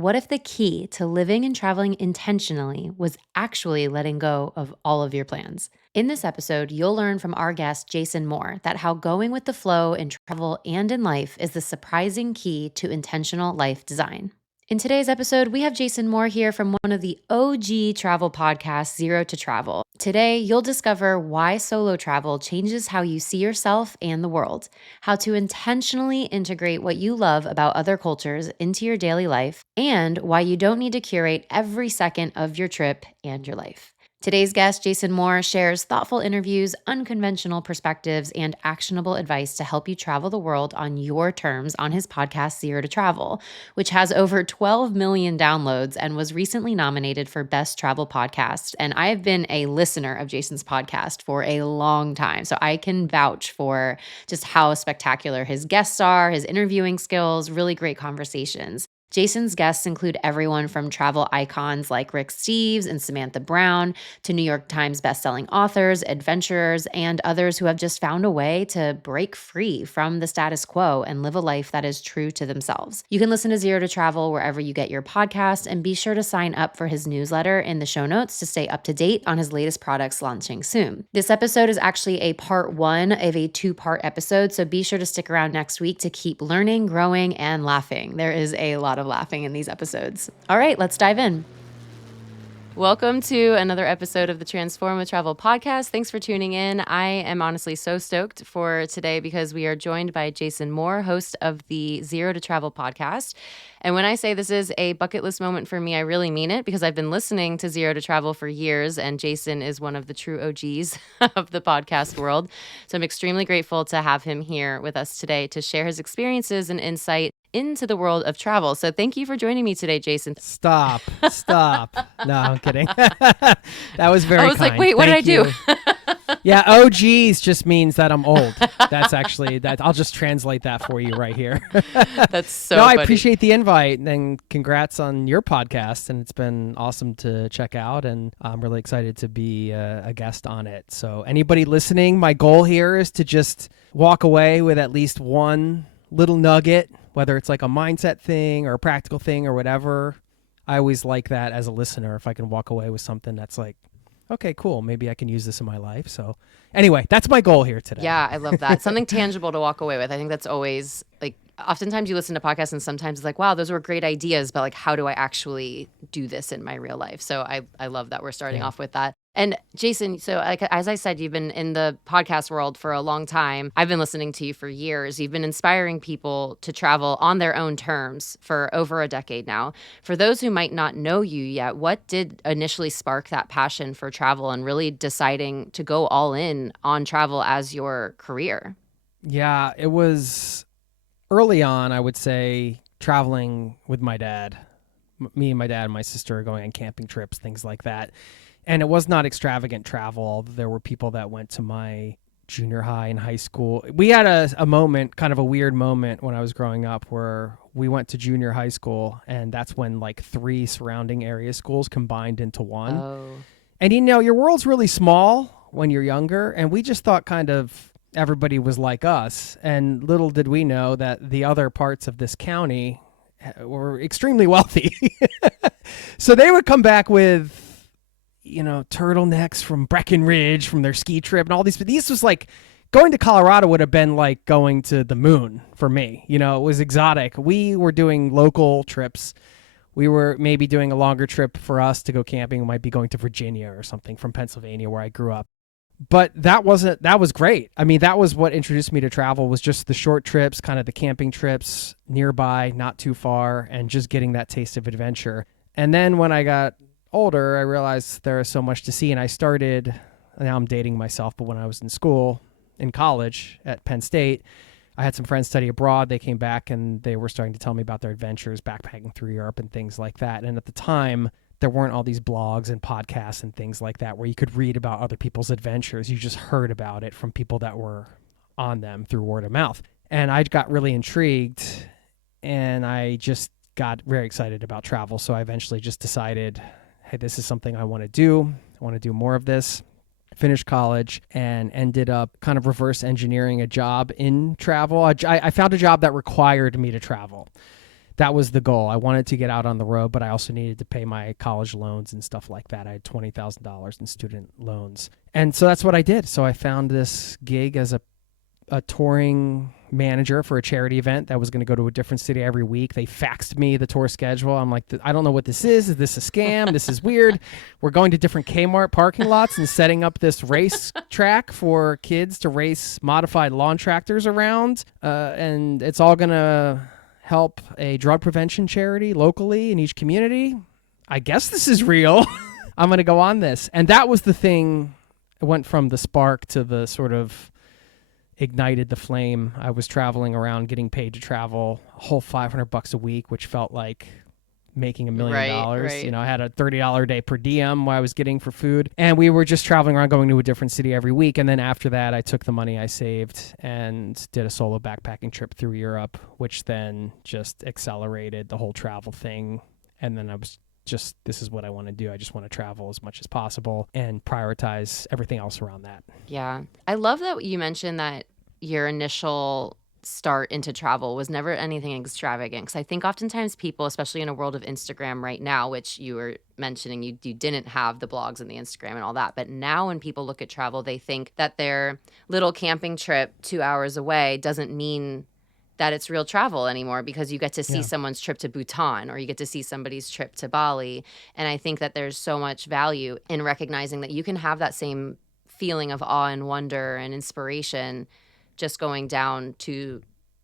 What if the key to living and traveling intentionally was actually letting go of all of your plans? In this episode, you'll learn from our guest, Jason Moore, that how going with the flow in travel and in life is the surprising key to intentional life design. In today's episode, we have Jason Moore here from one of the OG travel podcasts, Zero to Travel. Today, you'll discover why solo travel changes how you see yourself and the world, how to intentionally integrate what you love about other cultures into your daily life, and why you don't need to curate every second of your trip and your life. Today's guest, Jason Moore, shares thoughtful interviews, unconventional perspectives, and actionable advice to help you travel the world on your terms on his podcast, Zero to Travel, which has over 12 million downloads and was recently nominated for Best Travel Podcast. And I have been a listener of Jason's podcast for a long time, so I can vouch for just how spectacular his guests are, his interviewing skills, really great conversations. Jason's guests include everyone from travel icons like Rick Steves and Samantha Brown to New York Times bestselling authors, adventurers, and others who have just found a way to break free from the status quo and live a life that is true to themselves. You can listen to Zero to Travel wherever you get your podcast, and be sure to sign up for his newsletter in the show notes to stay up to date on his latest products launching soon. This episode is actually a part one of a two-part episode, so be sure to stick around next week to keep learning, growing, and laughing. There is a lot of laughing in these episodes. All right, let's dive in. Welcome to another episode of the Transform with Travel podcast. Thanks for tuning in. I am honestly so stoked for today because we are joined by Jason Moore, host of the Zero to Travel podcast. And when I say this is a bucket list moment for me, I really mean it, because I've been listening to Zero to Travel for years, and Jason is one of the true OGs of the podcast world. So I'm extremely grateful to have him here with us today to share his experiences and insight into the world of travel. So thank you for joining me today, Jason. Stop. No, I'm kidding. That was very kind. I was like, wait, what did I do? Yeah, OGs just means that I'm old. That's actually that. I'll just translate that for you right here. That's so No, funny. I appreciate the invite, and congrats on your podcast. And it's been awesome to check out, and I'm really excited to be a guest on it. So anybody listening, my goal here is to just walk away with at least one little nugget, whether it's like a mindset thing or a practical thing or whatever. I always like that as a listener, if I can walk away with something that's like, okay, cool, maybe I can use this in my life. So anyway, that's my goal here today. Yeah, I love that. Something tangible to walk away with. I think that's always like, oftentimes you listen to podcasts and sometimes it's like, wow, those were great ideas, but like, how do I actually do this in my real life? So I love that we're starting off with that. And Jason, so like, as I said, you've been in the podcast world for a long time. I've been listening to you for years. You've been inspiring people to travel on their own terms for over a decade now. For those who might not know you yet, what did initially spark that passion for travel and really deciding to go all in on travel as your career? Yeah, it was early on, I would say, traveling with my dad. Me and my dad and my sister going on camping trips, things like that. And it was not extravagant travel. There were people that went to my junior high and high school. We had a moment, kind of a weird moment when I was growing up, where we went to junior high school, and that's when like 3 surrounding area schools combined into one. Oh. And you know, your world's really small when you're younger, and we just thought kind of everybody was like us. And little did we know that the other parts of this county were extremely wealthy. So they would come back with, you know, turtlenecks from Breckenridge from their ski trip and all these. But these was like, going to Colorado would have been like going to the moon for me. You know, it was exotic. We were doing local trips. We were maybe doing a longer trip for us to go camping. We might be going to Virginia or something from Pennsylvania, where I grew up. But that was great. I mean, that was what introduced me to travel, was just the short trips, kind of the camping trips nearby, not too far, and just getting that taste of adventure. And then when I got older, I realized there is so much to see. And I started, now I'm dating myself, but when I was in school, in college at Penn State, I had some friends study abroad. They came back and they were starting to tell me about their adventures backpacking through Europe and things like that. And at the time, there weren't all these blogs and podcasts and things like that where you could read about other people's adventures. You just heard about it from people that were on them through word of mouth. And I got really intrigued, and I just got very excited about travel. So I eventually just decided, hey, this is something I want to do. I want to do more of this. Finished college and ended up kind of reverse engineering a job in travel. I found a job that required me to travel. that was the goal. I wanted to get out on the road, but I also needed to pay my college loans and stuff like that. I had $20,000 in student loans. And so that's what I did. So I found this gig as a touring manager for a charity event that was going to go to a different city every week. They faxed me the tour schedule. I'm like, I don't know what this is. Is this a scam? This is weird. We're going to different Kmart parking lots and setting up this race track for kids to race modified lawn tractors around. And it's all going to help a drug prevention charity locally in each community. I guess this is real. I'm going to go on this. And that was the thing. It went from the spark to the sort of ignited the flame. I was traveling around, getting paid to travel a whole $500 a week, which felt like making $1 million. Right. You know, I had a $30 a day per diem what I was getting for food. And we were just traveling around, going to a different city every week. And then after that, I took the money I saved and did a solo backpacking trip through Europe, which then just accelerated the whole travel thing. And then I was just, this is what I want to do. I just want to travel as much as possible and prioritize everything else around that. Yeah. I love that you mentioned that your initial start into travel was never anything extravagant, because I think oftentimes people, especially in a world of Instagram right now, which you were mentioning, you didn't have the blogs and the Instagram and all that, but now when people look at travel, they think that their little camping trip 2 hours away doesn't mean that it's real travel anymore, because you get to see someone's trip to Bhutan or you get to see somebody's trip to Bali. And I think that there's so much value in recognizing that you can have that same feeling of awe and wonder and inspiration just going down to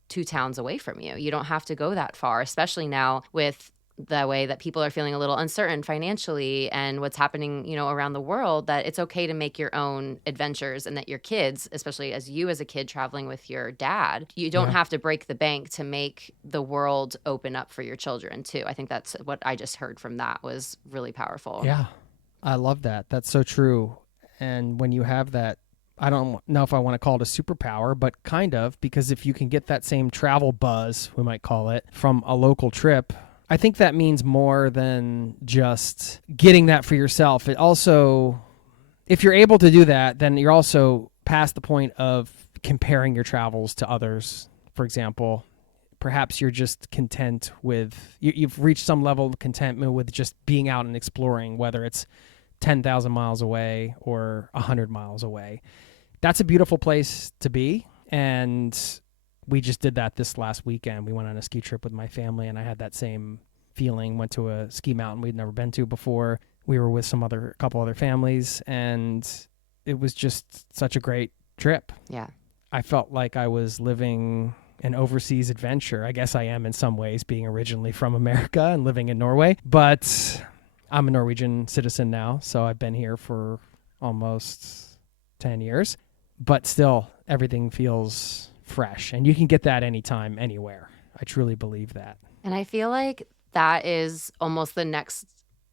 2 towns away from you. You don't have to go that far, especially now with the way that people are feeling a little uncertain financially and what's happening, around the world, that it's okay to make your own adventures, and that your kids, especially as a kid traveling with your dad, you don't have to break the bank to make the world open up for your children too. I think that's what I just heard from that was really powerful. Yeah, I love that. That's so true. And when you have that, I don't know if I want to call it a superpower, but kind of, because if you can get that same travel buzz, we might call it, from a local trip, I think that means more than just getting that for yourself. It also, if you're able to do that, then you're also past the point of comparing your travels to others. For example, perhaps you're just content with, you've reached some level of contentment with just being out and exploring, whether it's 10,000 miles away or 100 miles away. That's a beautiful place to be. And we just did that this last weekend. We went on a ski trip with my family, and I had that same feeling. Went to a ski mountain we'd never been to before. We were with a couple other families, and it was just such a great trip. Yeah. I felt like I was living an overseas adventure. I guess I am in some ways, being originally from America and living in Norway. But I'm a Norwegian citizen now, so I've been here for almost 10 years. But still, everything feels fresh, and you can get that anytime, anywhere. I truly believe that. And I feel like that is almost the next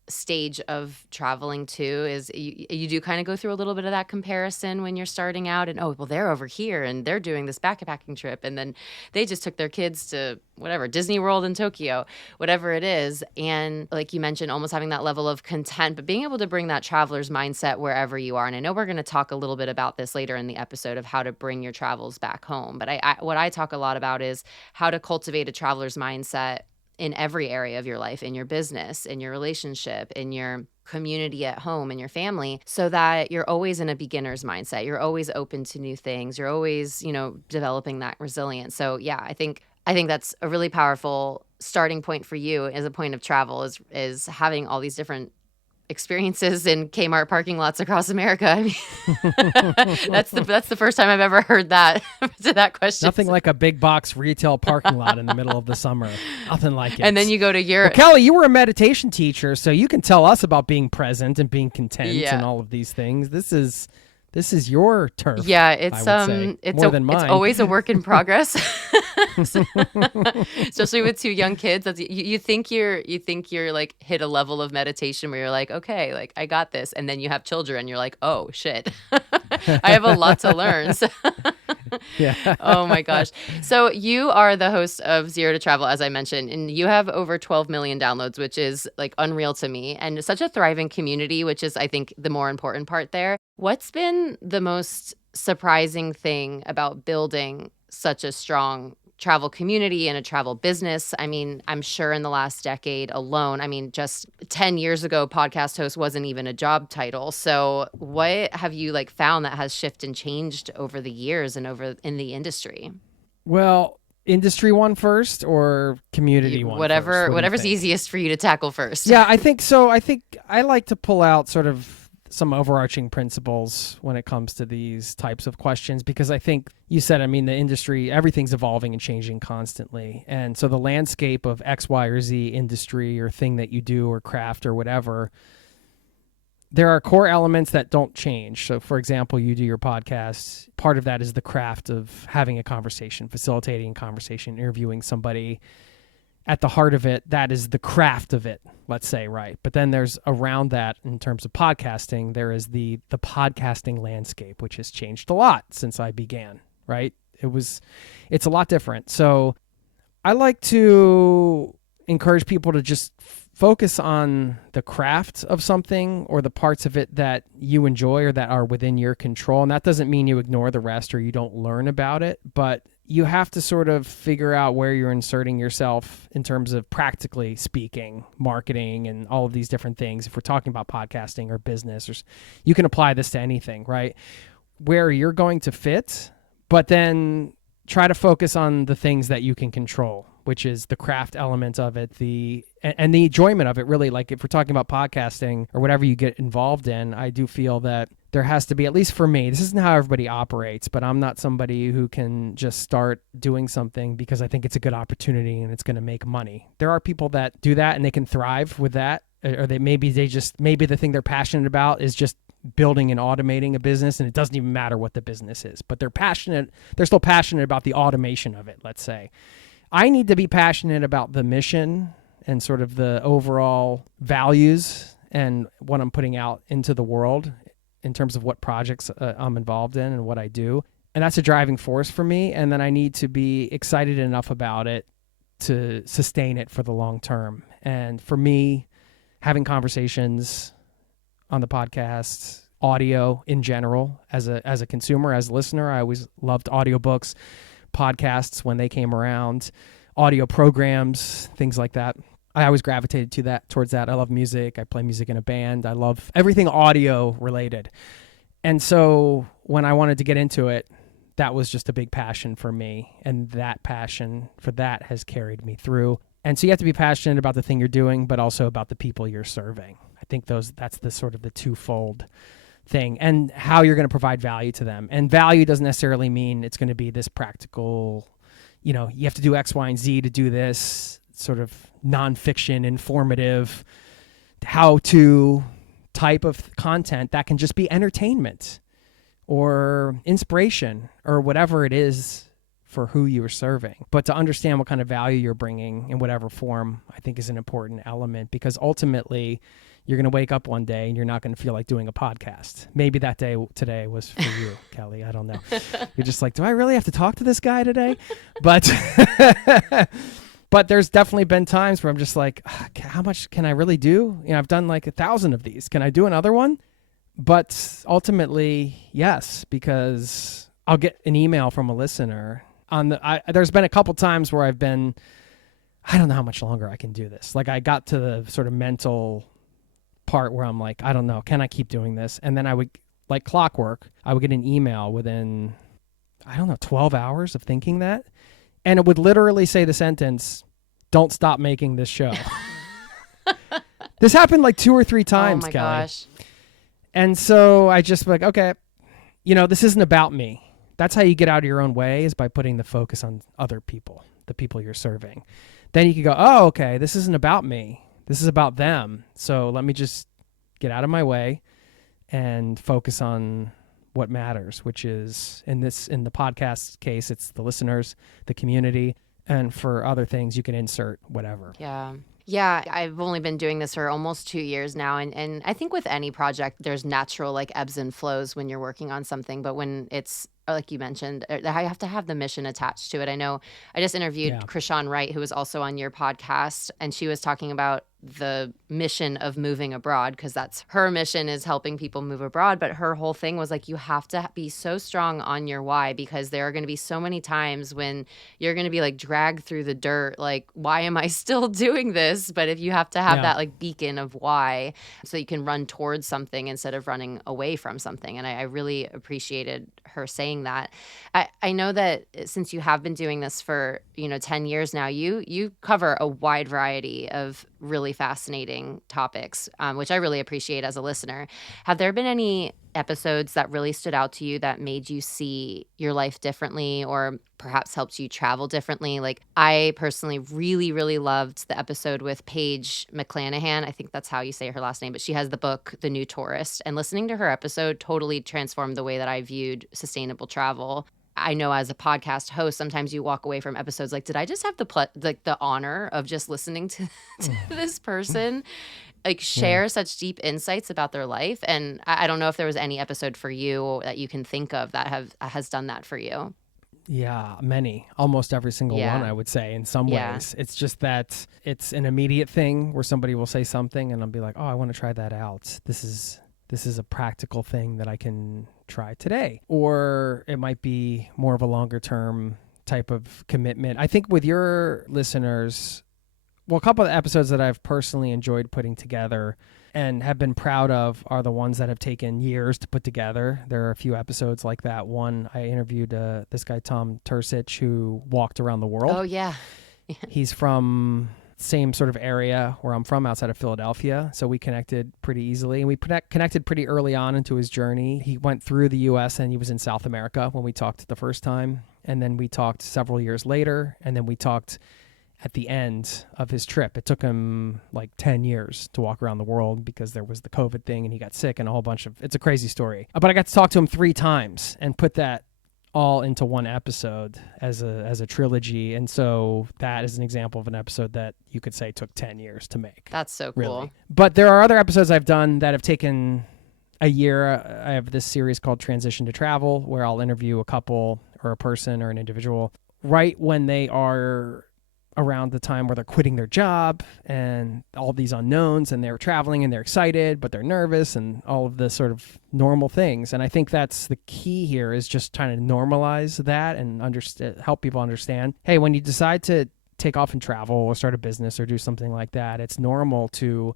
stage of traveling too, is you do kind of go through a little bit of that comparison when you're starting out, and oh, well, they're over here and they're doing this backpacking trip, and then they just took their kids to whatever, Disney World in Tokyo, whatever it is. And like you mentioned, almost having that level of content, but being able to bring that traveler's mindset wherever you are. And I know we're going to talk a little bit about this later in the episode of how to bring your travels back home. But what I talk a lot about is how to cultivate a traveler's mindset in every area of your life, in your business, in your relationship, in your community at home, in your family, so that you're always in a beginner's mindset. You're always open to new things. You're always, developing that resilience. So yeah, I think that's a really powerful starting point for you as a point of travel, is having all these different experiences in Kmart parking lots across America. I mean, that's the first time I've ever heard that to that question. Nothing like a big box retail parking lot in the middle of the summer. Nothing like it. And then you go to Europe. Well, Kelly, you were a meditation teacher, so you can tell us about being present and being content and all of these things. This is your turf. Yeah, it's more than mine. It's always a work in progress. Especially with 2 young kids. You think you're like hit a level of meditation where you're like, okay, like I got this, and then you have children and you're like, oh shit. I have a lot to learn. So yeah. Oh my gosh. So you are the host of Zero to Travel, as I mentioned, and you have over 12 million downloads, which is like unreal to me, and such a thriving community, which is, I think, the more important part there. What's been the most surprising thing about building such a strong travel community and a travel business. I mean, I'm sure in the last decade alone, I mean, just 10 years ago, podcast host wasn't even a job title. So what have you like found that has shifted and changed over the years and over in the industry? Well, industry one first or community one first? What do you Whatever's think? easiest for you to tackle first. Yeah, I think so. I think I like to pull out sort of some overarching principles when it comes to these types of questions because I think you said, I mean, the industry, everything's evolving and changing constantly. And so the landscape of X, Y, or Z industry or thing that you do or craft or whatever, there are core elements that don't change. So, for example, you do your podcast. Part of that is the craft of having a conversation, facilitating a conversation, interviewing somebody. At the heart of it, that is the craft of it, let's say, right? But then there's around that, in terms of podcasting, there is the podcasting landscape, which has changed a lot since I began, right? It's a lot different. So I like to encourage people to just focus on the craft of something or the parts of it that you enjoy or that are within your control. And that doesn't mean you ignore the rest or you don't learn about it, but you have to sort of figure out where you're inserting yourself in terms of practically speaking, marketing, and all of these different things. If we're talking about podcasting or business, or you can apply this to anything, right? Where you're going to fit, but then try to focus on the things that you can control, which is the craft element of it, and the enjoyment of it, really. Like if we're talking about podcasting or whatever you get involved in, I do feel that there has to be, at least for me, this isn't how everybody operates, but I'm not somebody who can just start doing something because I think it's a good opportunity and it's going to make money. There are people that do that and they can thrive with that, or maybe the thing they're passionate about is just building and automating a business, and it doesn't even matter what the business is, but they're still passionate about the automation of it, let's say. I need to be passionate about the mission and sort of the overall values and what I'm putting out into the world in terms of what projects I'm involved in and what I do. And that's a driving force for me. And then I need to be excited enough about it to sustain it for the long term. And for me, having conversations on the podcast, audio in general, as a consumer, as a listener, I always loved audiobooks, podcasts when they came around, audio programs, things like that. I always gravitated towards that. I love music. I play music in a band. I love everything audio related. And so when I wanted to get into it, that was just a big passion for me. And that passion for that has carried me through. And so you have to be passionate about the thing you're doing, but also about the people you're serving. I think that's the sort of the twofold thing, and how you're going to provide value to them. And value doesn't necessarily mean it's going to be this practical, you have to do X, Y, and Z to do this sort of nonfiction, informative, how-to type of content that can just be entertainment or inspiration or whatever it is for who you are serving. But to understand what kind of value you're bringing in whatever form, I think is an important element, because ultimately you're going to wake up one day and you're not going to feel like doing a podcast. Maybe that day today was for you, Kelly. I don't know. You're just like, do I really have to talk to this guy today? But but there's definitely been times where I'm just like, how much can I really do? I've done like 1,000 of these. Can I do another one? But ultimately, yes, because I'll get an email from a listener. There's been a couple times where I don't know how much longer I can do this. Like I got to the sort of mental part where I'm like, I don't know, can I keep doing this? And then I would, like clockwork, I would get an email within, 12 hours of thinking that. And it would literally say the sentence, "Don't stop making this show." This happened like 2 or 3 times, oh my Kelly. Gosh. And so I just like, okay, this isn't about me. That's how you get out of your own way, is by putting the focus on other people, the people you're serving. Then you can go, oh, okay, this isn't about me. This is about them. So let me just get out of my way and focus on what matters, which is in the podcast case, it's the listeners, the community, and for other things you can insert whatever. Yeah. Yeah, I've only been doing this for almost 2 years now. And I think with any project, there's natural like ebbs and flows when you're working on something. But when it's like you mentioned, I have to have the mission attached to it. I know I just interviewed Yeah. Krishan Wright, who was also on your podcast, and she was talking about the mission of moving abroad, because that's her mission, is helping people move abroad. But her whole thing was like, you have to be so strong on your why, because there are going to be so many times when you're going to be like dragged through the dirt. Like, why am I still doing this? But if you have to have Yeah. that like beacon of why, so you can run towards something instead of running away from something. And I really appreciated her saying that. I know that since you have been doing this for, 10 years now, you cover a wide variety of really fascinating topics, which I really appreciate as a listener. Have there been any episodes that really stood out to you that made you see your life differently, or perhaps helped you travel differently? Like, I personally really, really loved the episode with Paige McClanahan. I think that's how you say her last name, but she has the book, The New Tourist. And listening to her episode totally transformed the way that I viewed sustainable travel. I know as a podcast host, sometimes you walk away from episodes like, did I just have the honor of just listening to, to this person like Yeah. share such deep insights about their life? And I don't know if there was any episode for you that you can think of that has done that for you. Yeah, many, almost every single one, Yeah. I would say, in some Yeah. ways. It's just that it's an immediate thing where somebody will say something and I'll be like, oh, I want to try that out. This is a practical thing that I can try today. Or it might be more of a longer term type of commitment. I think with your listeners, well, a couple of episodes that I've personally enjoyed putting together and have been proud of are the ones that have taken years to put together. There are a few episodes like that. One, I interviewed this guy, Tom Tursich, who walked around the world. Oh, yeah. He's from same sort of area where I'm from, outside of Philadelphia. So we connected pretty easily, and we connected pretty early on into his journey. He went through the U.S. and he was in South America when we talked the first time. And then we talked several years later, and then we talked at the end of his trip. It took him like 10 years to walk around the world because there was the COVID thing and he got sick and a whole bunch of, it's a crazy story. But I got to talk to him 3 times and put that all into one episode as a trilogy. And so that is an example of an episode that you could say took 10 years to make. That's so cool. Really. But there are other episodes I've done that have taken a year. I have this series called Transition to Travel, where I'll interview a couple or a person or an individual right when they are around the time where they're quitting their job and all these unknowns, and they're traveling and they're excited, but they're nervous, and all of the sort of normal things. And I think that's the key here, is just trying to normalize that and help people understand, hey, when you decide to take off and travel or start a business or do something like that, it's normal to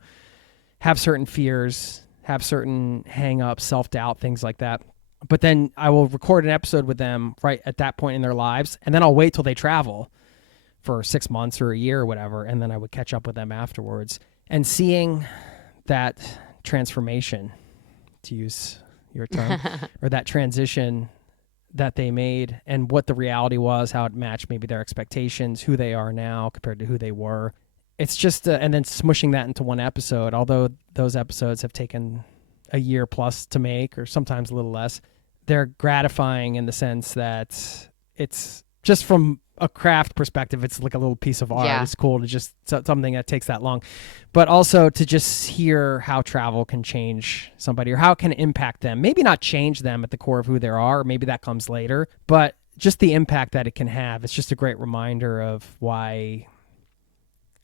have certain fears, have certain hang-ups, self-doubt, things like that. But then I will record an episode with them right at that point in their lives, and then I'll wait till they travel for 6 months or a year or whatever, and then I would catch up with them afterwards. And seeing that transformation, to use your term, or that transition that they made, and what the reality was, how it matched maybe their expectations, who they are now compared to who they were. It's just, and then smushing that into one episode, although those episodes have taken a year plus to make, or sometimes a little less, they're gratifying in the sense that it's just from a craft perspective, it's like a little piece of art. Yeah. It's cool to just something that takes that long, but also to just hear how travel can change somebody, or how it can impact them. Maybe not change them at the core of who they are, or maybe that comes later, but just the impact that it can have. It's just a great reminder of why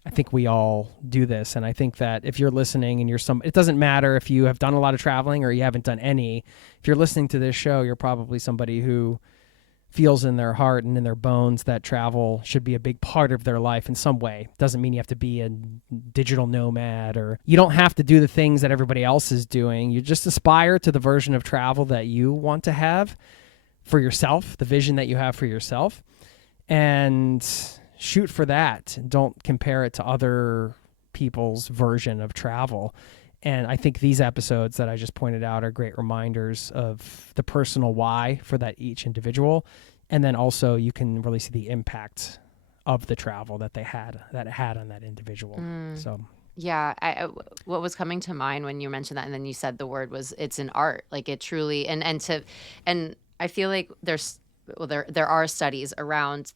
I think we all do this. And I think that if you're listening and it doesn't matter if you have done a lot of traveling or you haven't done any. If you're listening to this show, you're probably somebody who feels in their heart and in their bones that travel should be a big part of their life in some way. Doesn't mean you have to be a digital nomad, or you don't have to do the things that everybody else is doing. You just aspire to the version of travel that you want to have for yourself, the vision that you have for yourself, and shoot for that. Don't compare it to other people's version of travel. And I think these episodes that I just pointed out are great reminders of the personal why for that each individual. And then also you can really see the impact of the travel that it had on that individual. So yeah, what was coming to mind when you mentioned that, and then you said the word, was it's an art. Like, it truly, and I feel like there are studies around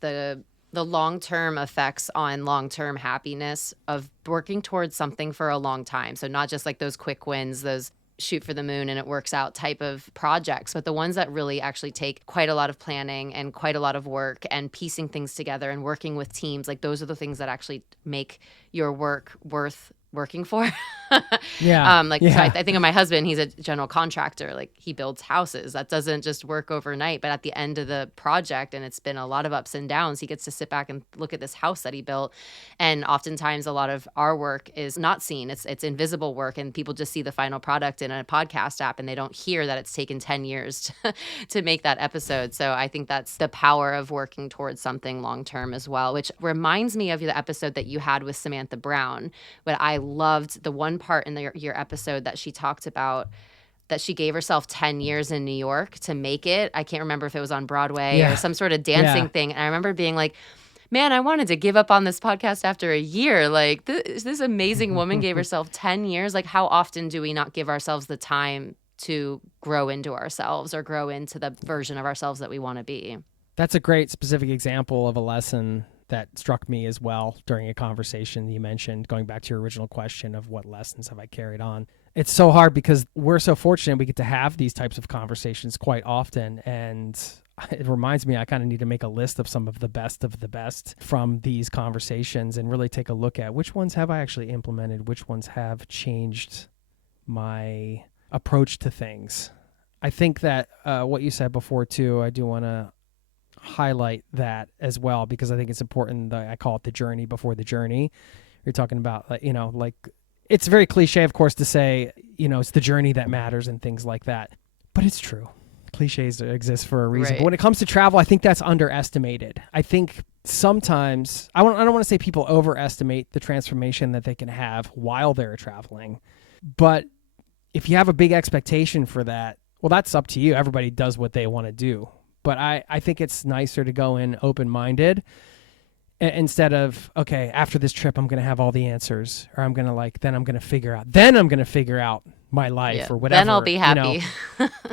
the long-term effects on long-term happiness of working towards something for a long time. So not just like those quick wins, those shoot for the moon and it works out type of projects, but the ones that really actually take quite a lot of planning and quite a lot of work and piecing things together and working with teams, like those are the things that actually make your work worth working for. Yeah. So I think of my husband, he's a general contractor. Like he builds houses. That doesn't just work overnight, but at the end of the project, and it's been a lot of ups and downs, he gets to sit back and look at this house that he built. And oftentimes a lot of our work is not seen. It's invisible work, and people just see the final product in a podcast app and they don't hear that it's taken 10 years to make that episode. So I think that's the power of working towards something long-term as well, which reminds me of the episode that you had with Samantha Brown. But I loved the one part in your episode that she talked about that she gave herself 10 years in New York to make it. I can't remember if it was on Broadway or some sort of dancing thing. And I remember being like, man, I wanted to give up on this podcast after a year. Like this amazing woman gave herself 10 years. Like how often do we not give ourselves the time to grow into ourselves or grow into the version of ourselves that we want to be? That's a great specific example of a lesson that struck me as well during a conversation you mentioned, going back to your original question of what lessons have I carried on. It's so hard because we're so fortunate we get to have these types of conversations quite often. And it reminds me, I kind of need to make a list of some of the best from these conversations and really take a look at which ones have I actually implemented, which ones have changed my approach to things. I think that what you said before too, I do want to highlight that as well, because I think it's important that I call it the journey before the journey. You're talking about, like it's very cliche, of course, to say, it's the journey that matters and things like that. But it's true. Cliches exist for a reason. Right. But when it comes to travel, I think that's underestimated. I think sometimes, I don't want to say people overestimate the transformation that they can have while they're traveling. But if you have a big expectation for that, well, that's up to you. Everybody does what they want to do. But I think it's nicer to go in open-minded instead of, okay, after this trip, I'm going to have all the answers, or I'm going to figure out my life or whatever. Then I'll be happy.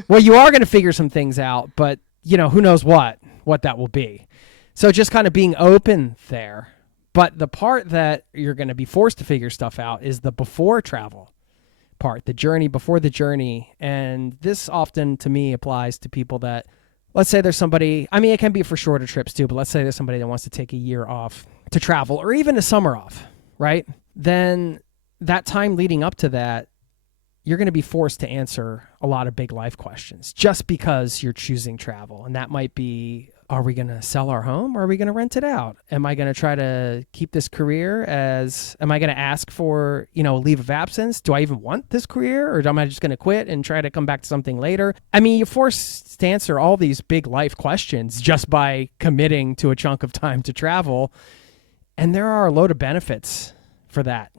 Well, you are going to figure some things out, but who knows what that will be. So just kind of being open there. But the part that you're going to be forced to figure stuff out is the before travel part, the journey before the journey. And this often to me applies to people that, let's say there's somebody, it can be for shorter trips too, but let's say there's somebody that wants to take a year off to travel or even a summer off, right? Then that time leading up to that, you're going to be forced to answer a lot of big life questions just because you're choosing travel. And that might be, are we going to sell our home or are we going to rent it out? Am I going to try to keep this career am I going to ask for, a leave of absence? Do I even want this career, or am I just going to quit and try to come back to something later? You're forced to answer all these big life questions just by committing to a chunk of time to travel. And there are a load of benefits for that,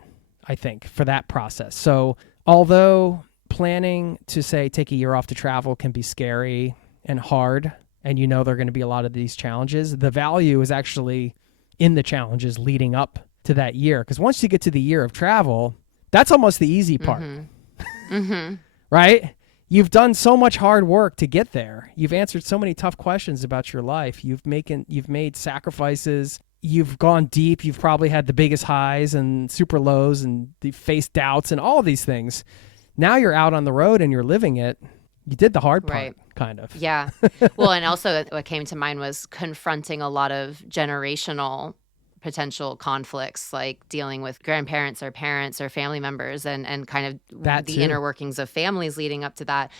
I think, for that process. So although planning to say take a year off to travel can be scary and hard, and there are going to be a lot of these challenges, the value is actually in the challenges leading up to that year. Because once you get to the year of travel, that's almost the easy part, right? You've done so much hard work to get there. You've answered so many tough questions about your life. You've made sacrifices. You've gone deep. You've probably had the biggest highs and super lows, and you've faced doubts and all of these things. Now you're out on the road and you're living it. You did the hard part, Right. kind of. Yeah. Well, and also what came to mind was confronting a lot of generational potential conflicts, like dealing with grandparents or parents or family members, and kind of That the too. inner workings of families leading up to that.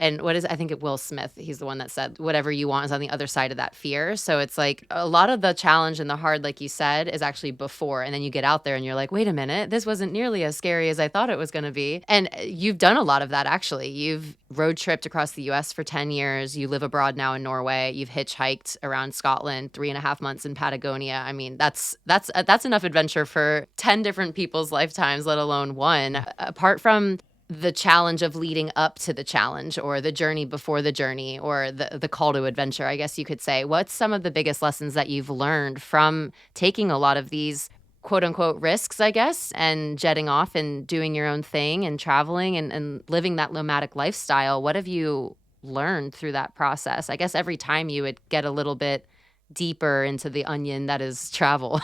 And I think it Will Smith, he's the one that said, whatever you want is on the other side of that fear. So it's like a lot of the challenge and the hard, like you said, is actually before. And then you get out there and you're like, wait a minute, this wasn't nearly as scary as I thought it was going to be. And you've done a lot of that, actually. You've road tripped across the US for 10 years. You live abroad now in Norway. You've hitchhiked around Scotland, 3.5 months in Patagonia. That's enough adventure for 10 different people's lifetimes, let alone one. Apart from the challenge of leading up to the challenge, or the journey before the journey, or the call to adventure, I guess you could say, what's some of the biggest lessons that you've learned from taking a lot of these quote unquote risks, I guess, and jetting off and doing your own thing and traveling and living that nomadic lifestyle? What have you learned through that process? I guess every time you would get a little bit deeper into the onion that is travel.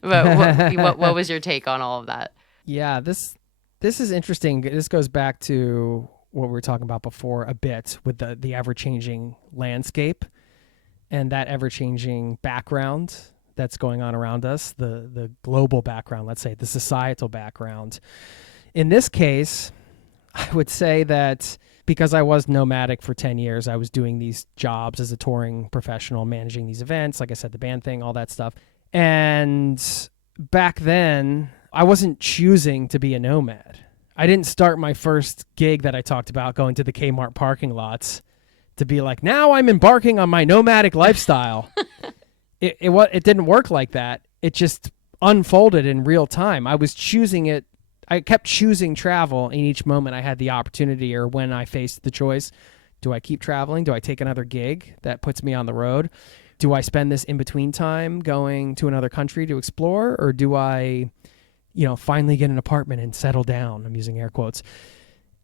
But what was your take on all of that? Yeah, This is interesting. This goes back to what we were talking about before a bit with the ever-changing landscape and that ever-changing background that's going on around us, the global background, let's say, the societal background. In this case, I would say that because I was nomadic for 10 years, I was doing these jobs as a touring professional, managing these events, like I said, the band thing, all that stuff. And back then, I wasn't choosing to be a nomad. I didn't start my first gig that I talked about going to the Kmart parking lots to be like, now I'm embarking on my nomadic lifestyle. It didn't work like that. It just unfolded in real time. I was choosing it. I kept choosing travel in each moment I had the opportunity, or when I faced the choice. Do I keep traveling? Do I take another gig that puts me on the road? Do I spend this in-between time going to another country to explore? Or do I, finally get an apartment and settle down? I'm using air quotes.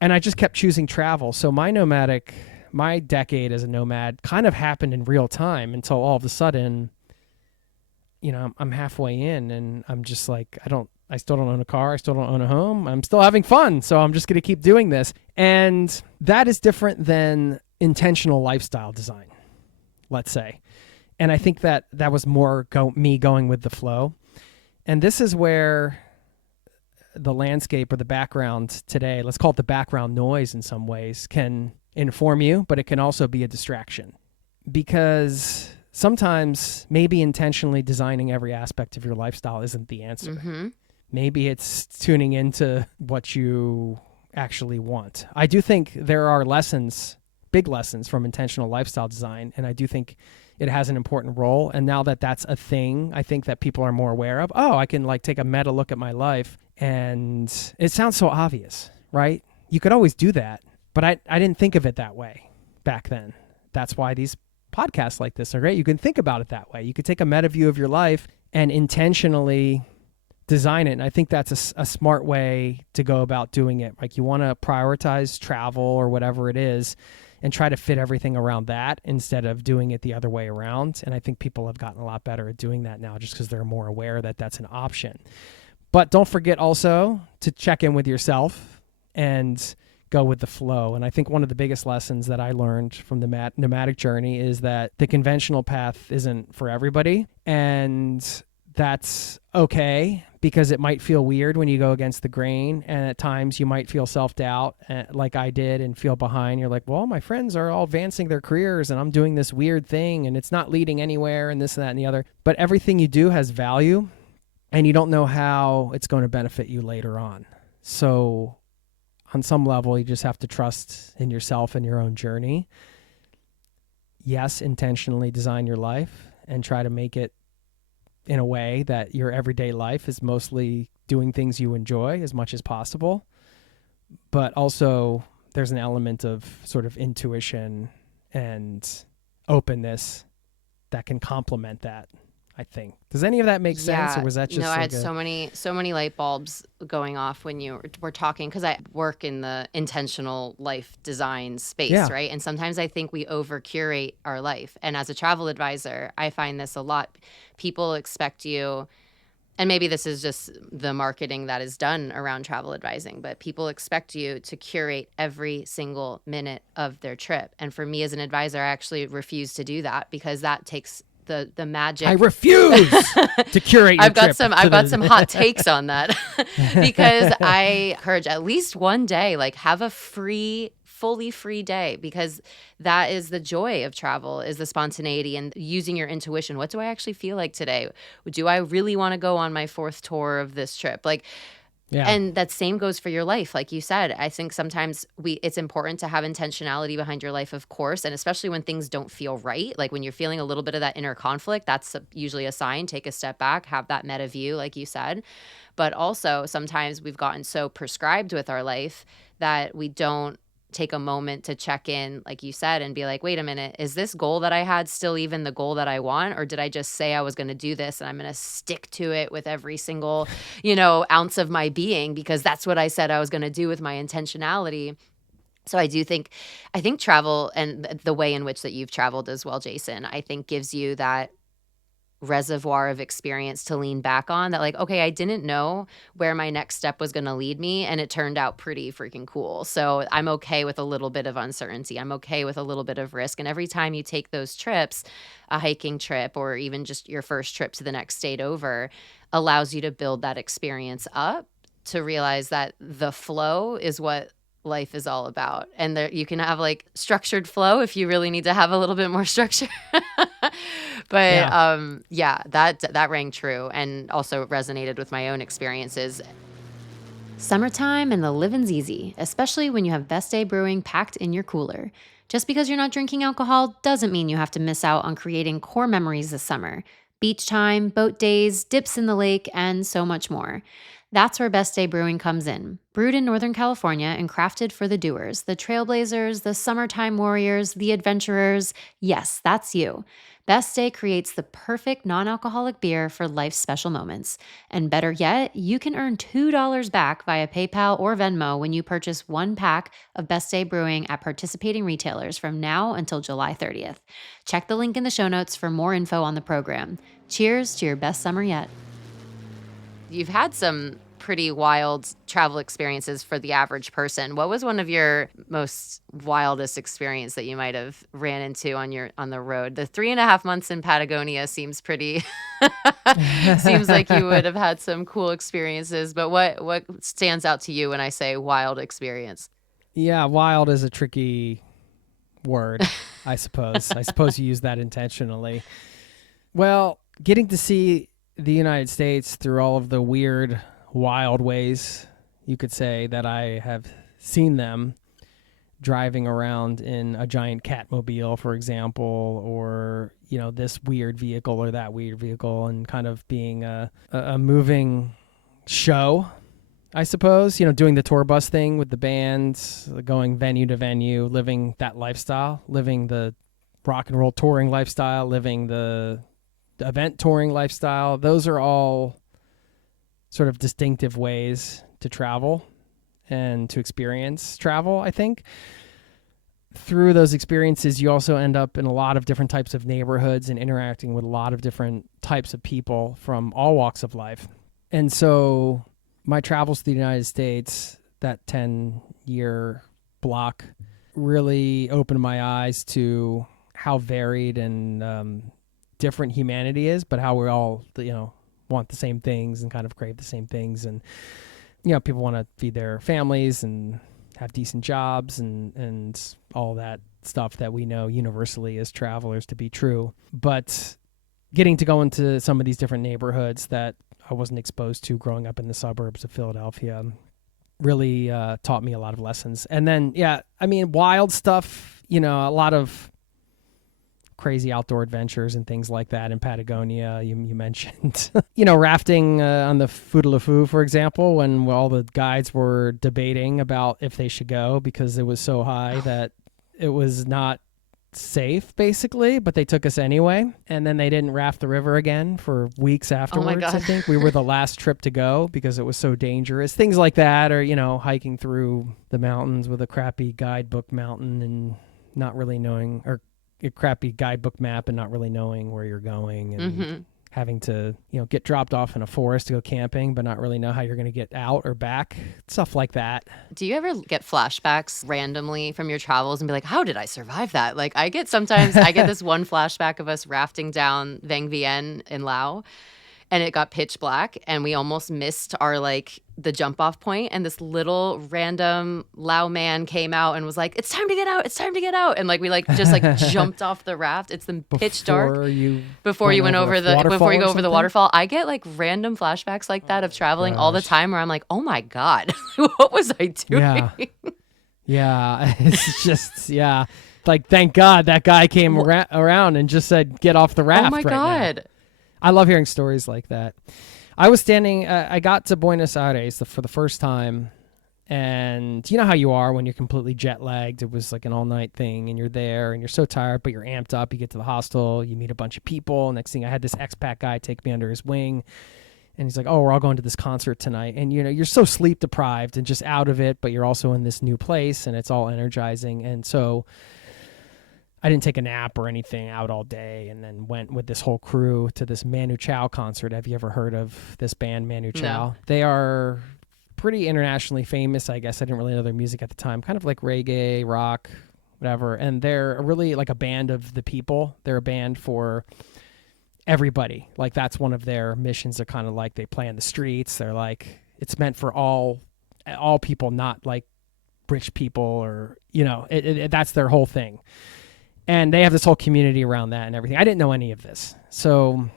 And I just kept choosing travel. So my decade as a nomad kind of happened in real time until all of a sudden, I'm halfway in and I'm just like, I still don't own a car. I still don't own a home. I'm still having fun. So I'm just going to keep doing this. And that is different than intentional lifestyle design, let's say. And I think that was more me going with the flow. And this is where the landscape or the background today, let's call it the background noise in some ways, can inform you, but it can also be a distraction. Because sometimes maybe intentionally designing every aspect of your lifestyle isn't the answer. Mm-hmm. Maybe it's tuning into what you actually want. I do think there are lessons, big lessons from intentional lifestyle design, and I do think it has an important role. And now that that's a thing, I think that people are more aware of, I can take a meta look at my life. And it sounds so obvious, right? You could always do that, but I didn't think of it that way back then. That's why these podcasts like this are great. You can think about it that way. You could take a meta view of your life and intentionally design it. And I think that's a smart way to go about doing it. You want to prioritize travel or whatever it is and try to fit everything around that instead of doing it the other way around. And I think people have gotten a lot better at doing that now just because they're more aware that that's an option. But don't forget also to check in with yourself and go with the flow. And I think one of the biggest lessons that I learned from the nomadic journey is that the conventional path isn't for everybody. And that's okay, because it might feel weird when you go against the grain. And at times you might feel self-doubt like I did and feel behind. You're like, well, my friends are all advancing their careers and I'm doing this weird thing and it's not leading anywhere and this and that and the other. But everything you do has value. And you don't know how it's going to benefit you later on. So on some level, you just have to trust in yourself and your own journey. Yes, intentionally design your life and try to make it in a way that your everyday life is mostly doing things you enjoy as much as possible. But also there's an element of sort of intuition and openness that can complement that, I think. Does any of that make sense, or was that just I had so many light bulbs going off when you were talking, because I work in the intentional life design space, right? And sometimes I think we over curate our life. And as a travel advisor, I find this a lot. People expect you, and maybe this is just the marketing that is done around travel advising, but people expect you to curate every single minute of their trip. And for me as an advisor, I actually refuse to do that, because that takes the magic. I refuse to curate your I've got trip. some hot takes on that, because I encourage at least one day, have a fully free day, because that is the joy of travel, is the spontaneity and using your intuition. What do I actually feel like today? Do I really want to go on my 4th tour of this trip? And that same goes for your life. Like you said, I think sometimes it's important to have intentionality behind your life, of course, and especially when things don't feel right. Like when you're feeling a little bit of that inner conflict, that's usually a sign. Take a step back, have that meta view, like you said. But also sometimes we've gotten so prescribed with our life that we don't take a moment to check in, like you said, and be like, wait a minute, is this goal that I had still even the goal that I want? Or did I just say I was going to do this and I'm going to stick to it with every single, ounce of my being, because that's what I said I was going to do with my intentionality. So I think travel, and the way in which that you've traveled as well, Jason, I think gives you that reservoir of experience to lean back on that, like, okay, I didn't know where my next step was going to lead me, and it turned out pretty freaking cool. So I'm okay with a little bit of uncertainty. I'm okay with a little bit of risk. And every time you take those trips, a hiking trip or even just your first trip to the next state over, allows you to build that experience up, to realize that the flow is what life is all about. And there, you can have like structured flow if you really need to have a little bit more structure. But Yeah. yeah, that rang true and also resonated with my own experiences. Summertime and the living's easy, especially when you have Best Day Brewing packed in your cooler. Just because you're not drinking alcohol doesn't mean you have to miss out on creating core memories this summer. Beach time, boat days, dips in the lake, and so much more. That's where Best Day Brewing comes in. Brewed in Northern California and crafted for the doers, the trailblazers, the summertime warriors, the adventurers. Yes, that's you. Best Day creates the perfect non-alcoholic beer for life's special moments. And better yet, you can earn $2 back via PayPal or Venmo when you purchase one pack of Best Day Brewing at participating retailers from now until July 30th. Check the link in the show notes for more info on the program. Cheers to your best summer yet. You've had some pretty wild travel experiences for the average person. What was one of your most wildest experience that you might have ran into on the road? The 3.5 months in Patagonia seems pretty seems like you would have had some cool experiences. But what stands out to you when I say wild experience? Yeah, wild is a tricky word, I suppose. I suppose you use that intentionally. Well, getting to see the United States through all of the weird, wild ways, you could say, that I have seen them, driving around in a giant catmobile, for example, or, you know, this weird vehicle or that weird vehicle, and kind of being a moving show, I suppose, you know, doing the tour bus thing with the bands, going venue to venue, living that lifestyle, living the rock and roll touring lifestyle, living the event touring lifestyle. Those are all sort of distinctive ways to travel and to experience travel, I think. Through those experiences, you also end up in a lot of different types of neighborhoods and interacting with a lot of different types of people from all walks of life. And so my travels to the United States, that 10-year block, really opened my eyes to how varied and different humanity is, but how we all, you know, want the same things and kind of crave the same things. And, you know, people want to feed their families and have decent jobs and all that stuff that we know universally as travelers to be true. But getting to go into some of these different neighborhoods that I wasn't exposed to growing up in the suburbs of Philadelphia really taught me a lot of lessons. And then, yeah, I mean, wild stuff, you know, a lot of crazy outdoor adventures and things like that in Patagonia. You mentioned, you know, rafting on the Foodalafu, for example, when all the guides were debating about if they should go because it was so high that it was not safe, basically, but they took us anyway. And then they didn't raft the river again for weeks afterwards. Oh my God. I think we were the last trip to go because it was so dangerous. Things like that, or, you know, hiking through the mountains with a crappy guidebook mountain and not really knowing, or a crappy guidebook map and not really knowing where you're going, and having to, you know, get dropped off in a forest to go camping, but not really know how you're going to get out or back, stuff like that. Do you ever get flashbacks randomly from your travels and be like, how did I survive that? Like I get this one flashback of us rafting down Vang Vienne in Laos, and it got pitch black and we almost missed our, like, the jump off point, and this little random Lao man came out and was like, it's time to get out, it's time to get out. And like we like just like jumped off the raft. It's the pitch dark before you went over the waterfall. I get like random flashbacks like that of traveling all the time where I'm like, oh my God, what was I doing? Yeah. It's just, yeah. Like, thank God that guy came around and just said, get off the raft. Oh my God. Now. I love hearing stories like that. I was standing, I got to Buenos Aires for the first time, and you know how you are when you're completely jet lagged. It was like an all night thing, and you're there and you're so tired, but you're amped up. You get to the hostel, you meet a bunch of people. Next thing, I had this expat guy take me under his wing, and he's like, oh, we're all going to this concert tonight. And, you know, you're so sleep deprived and just out of it, but you're also in this new place and it's all energizing. And so I didn't take a nap or anything out all day, and then went with this whole crew to this Manu Chao concert. Have you ever heard of this band, Manu Chao? No. They are pretty internationally famous, I guess. I didn't really know their music at the time. Kind of like reggae, rock, whatever. And they're really like a band of the people. They're a band for everybody. Like that's one of their missions. They're kind of like they play in the streets. They're like it's meant for all people, not like rich people or that's their whole thing. And they have this whole community around that and everything. I didn't know any of this. So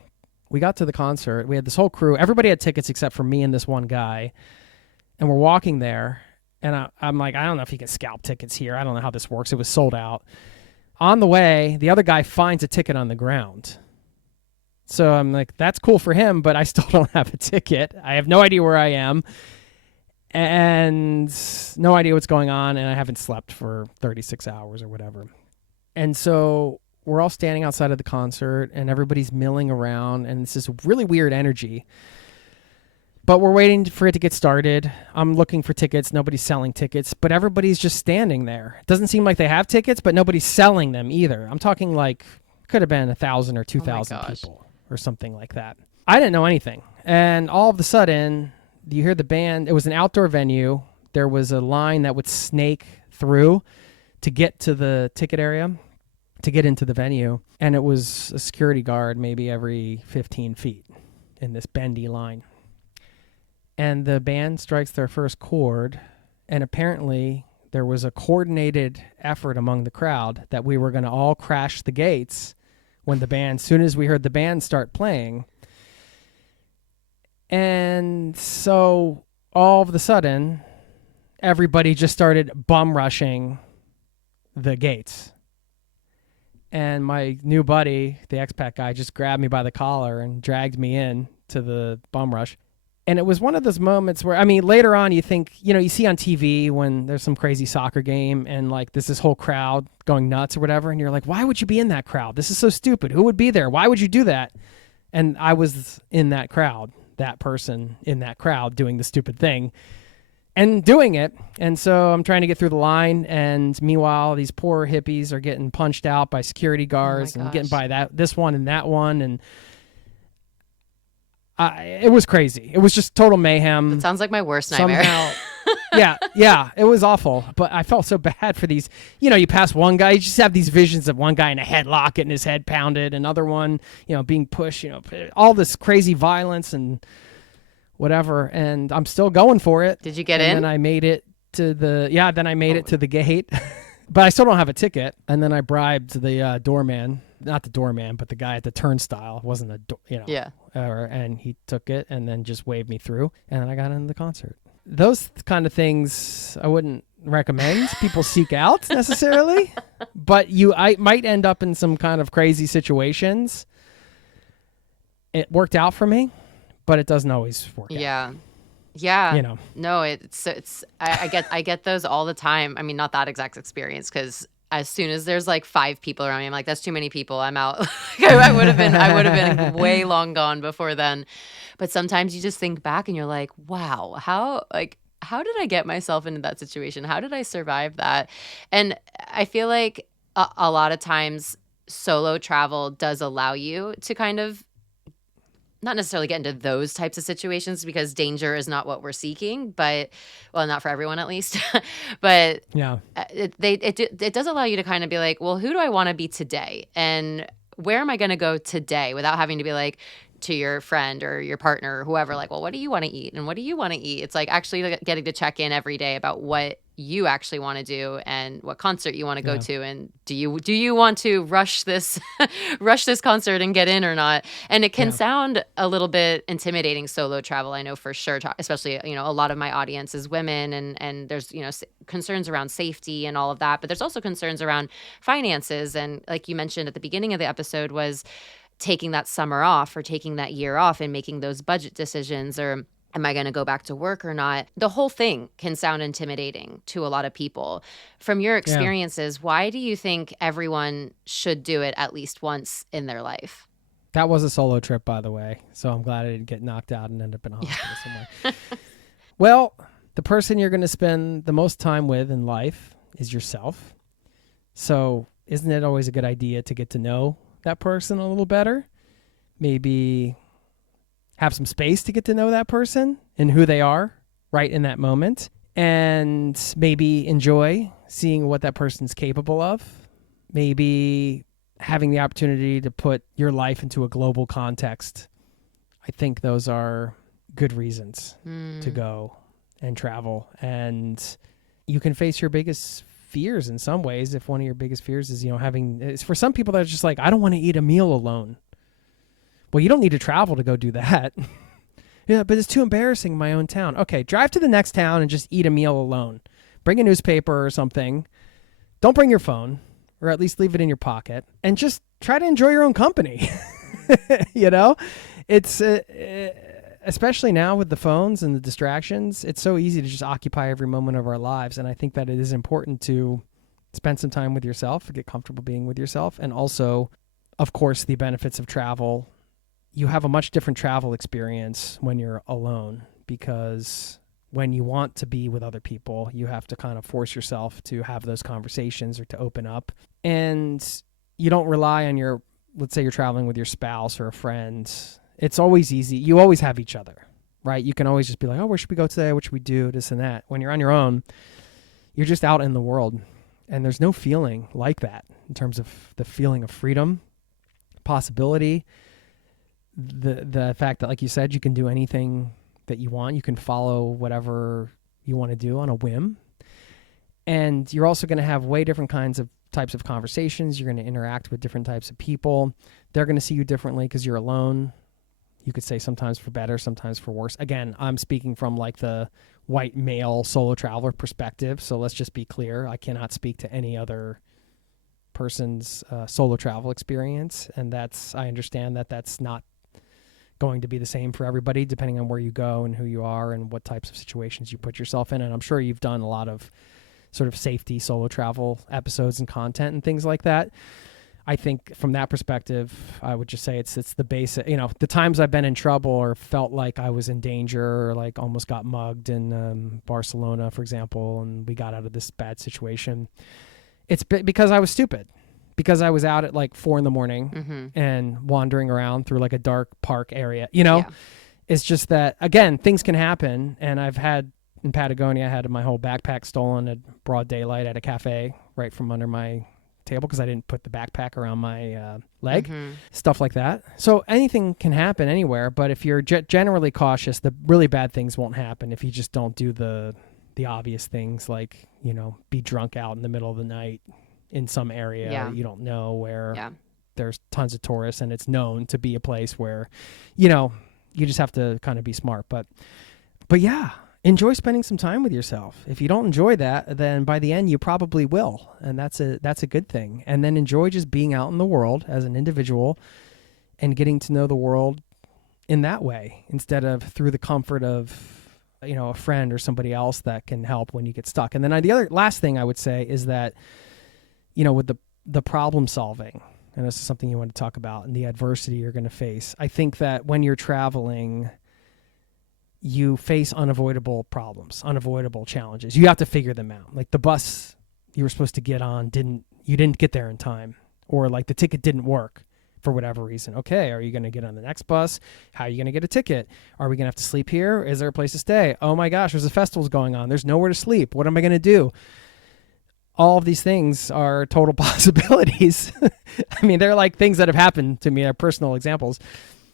we got to the concert. We had this whole crew. Everybody had tickets except for me and this one guy. And we're walking there. And I'm like, I don't know if you can scalp tickets here. I don't know how this works. It was sold out. On the way, the other guy finds a ticket on the ground. So I'm like, that's cool for him, but I still don't have a ticket. I have no idea where I am. And no idea what's going on. And I haven't slept for 36 hours or whatever. And so we're all standing outside of the concert and everybody's milling around and it's this really weird energy. But we're waiting for it to get started. I'm looking for tickets. Nobody's selling tickets, but everybody's just standing there. It doesn't seem like they have tickets, but nobody's selling them either. I'm talking like could have been 1,000 or 2,000 people or something like that. I didn't know anything. And all of a sudden, you hear the band. It was an outdoor venue. There was a line that would snake through to get to the ticket area, to get into the venue. And it was a security guard maybe every 15 feet in this bendy line. And the band strikes their first chord, and apparently there was a coordinated effort among the crowd that we were going to all crash the gates as soon as we heard the band start playing. And so all of a sudden, everybody just started bum rushing the gates. And my new buddy, the expat guy, just grabbed me by the collar and dragged me in to the bum rush. And it was one of those moments where, I mean, later on you think, you see on TV when there's some crazy soccer game and like there's this whole crowd going nuts or whatever. And you're like, why would you be in that crowd? This is so stupid. Who would be there? Why would you do that? And I was in that crowd, that person in that crowd doing the stupid thing and doing it. And so I'm trying to get through the line. And meanwhile, these poor hippies are getting punched out by security guards and getting by this one and that one. And it was crazy. It was just total mayhem. It sounds like my worst nightmare. Yeah, it was awful. But I felt so bad for these. You pass one guy, you just have these visions of one guy in a headlock getting his head pounded, another one, being pushed, all this crazy violence and whatever. And I'm still going for it. Did you get in? And then I made it to it to the gate. But I still don't have a ticket. And then I bribed the doorman. Not the doorman, but the guy at the turnstile. It wasn't a Yeah. And he took it and then just waved me through, and then I got into the concert. Those kind of things I wouldn't recommend people seek out necessarily, but I might end up in some kind of crazy situations. It worked out for me, but it doesn't always work out. Yeah. No, I get those all the time. I mean, not that exact experience, because as soon as there's like 5 people around me, I'm like, that's too many people. I'm out. I would have been way long gone before then. But sometimes you just think back and you're like, wow, how did I get myself into that situation? How did I survive that? And I feel like a lot of times solo travel does allow you to kind of not necessarily get into those types of situations, because danger is not what we're seeking, but not for everyone at least. But yeah, it does allow you to kind of be like, well, who do I want to be today? And where am I going to go today without having to be like to your friend or your partner or whoever, like, well, what do you want to eat? And what do you want to eat? It's like actually getting to check in every day about what you actually want to do and what concert you want to go to, and do you want to rush this concert and get in or not? And it can sound a little bit intimidating, solo travel, I know for sure, especially a lot of my audience is women, and there's concerns around safety and all of that, but there's also concerns around finances, and like you mentioned at the beginning of the episode, was taking that summer off or taking that year off and making those budget decisions, or am I going to go back to work or not? The whole thing can sound intimidating to a lot of people. From your experiences, why do you think everyone should do it at least once in their life? That was a solo trip, by the way. So I'm glad I didn't get knocked out and end up in a hospital somewhere. Well, the person you're going to spend the most time with in life is yourself. So isn't it always a good idea to get to know that person a little better? Maybe have some space to get to know that person and who they are right in that moment, and maybe enjoy seeing what that person's capable of. Maybe having the opportunity to put your life into a global context. I think those are good reasons to go and travel. And you can face your biggest fears in some ways. If one of your biggest fears is, it's for some people that are just like, I don't want to eat a meal alone. Well, you don't need to travel to go do that. Yeah, but it's too embarrassing in my own town. Okay, drive to the next town and just eat a meal alone. Bring a newspaper or something. Don't bring your phone, or at least leave it in your pocket, and just try to enjoy your own company. It's especially now with the phones and the distractions, it's so easy to just occupy every moment of our lives. And I think that it is important to spend some time with yourself, get comfortable being with yourself. And also, of course, the benefits of travel. You have a much different travel experience when you're alone, because when you want to be with other people, you have to kind of force yourself to have those conversations or to open up. And you don't rely on let's say you're traveling with your spouse or a friend. It's always easy. You always have each other, right? You can always just be like, oh, where should we go today? What should we do? This and that. When you're on your own, you're just out in the world, and there's no feeling like that in terms of the feeling of freedom, possibility, the fact that, like you said, you can do anything that you want. You can follow whatever you want to do on a whim. And you're also going to have way different types of conversations. You're going to interact with different types of people. They're going to see you differently because you're alone. You could say sometimes for better, sometimes for worse. Again, I'm speaking from like the white male solo traveler perspective. So let's just be clear. I cannot speak to any other person's solo travel experience. And I understand that that's not going to be the same for everybody, depending on where you go and who you are and what types of situations you put yourself in. And I'm sure you've done a lot of sort of safety solo travel episodes and content and things like that. I think from that perspective, I would just say it's the basic, the times I've been in trouble or felt like I was in danger or like almost got mugged in Barcelona, for example, and we got out of this bad situation. It's because I was stupid. Because I was out at like 4 a.m. and wandering around through like a dark park area, Yeah. It's just that, again, things can happen. And in Patagonia, I had my whole backpack stolen at broad daylight at a cafe right from under my table because I didn't put the backpack around my leg, stuff like that. So anything can happen anywhere. But if you're generally cautious, the really bad things won't happen if you just don't do the obvious things like, be drunk out in the middle of the night in some area you don't know where there's tons of tourists and it's known to be a place where, you just have to kind of be smart. But yeah, enjoy spending some time with yourself. If you don't enjoy that, then by the end you probably will. And that's a good thing. And then enjoy just being out in the world as an individual and getting to know the world in that way instead of through the comfort of, a friend or somebody else that can help when you get stuck. And then the last thing I would say is that, with the problem solving, and this is something you want to talk about, and the adversity you're going to face. I think that when you're traveling, you face unavoidable problems, unavoidable challenges. You have to figure them out. Like the bus you were supposed to get on you didn't get there in time, or like the ticket didn't work for whatever reason. Okay, are you going to get on the next bus? How are you going to get a ticket? Are we going to have to sleep here? Is there a place to stay? Oh my gosh, there's a festival going on. There's nowhere to sleep. What am I going to do? All of these things are total possibilities. I mean, they're like things that have happened to me. They're personal examples.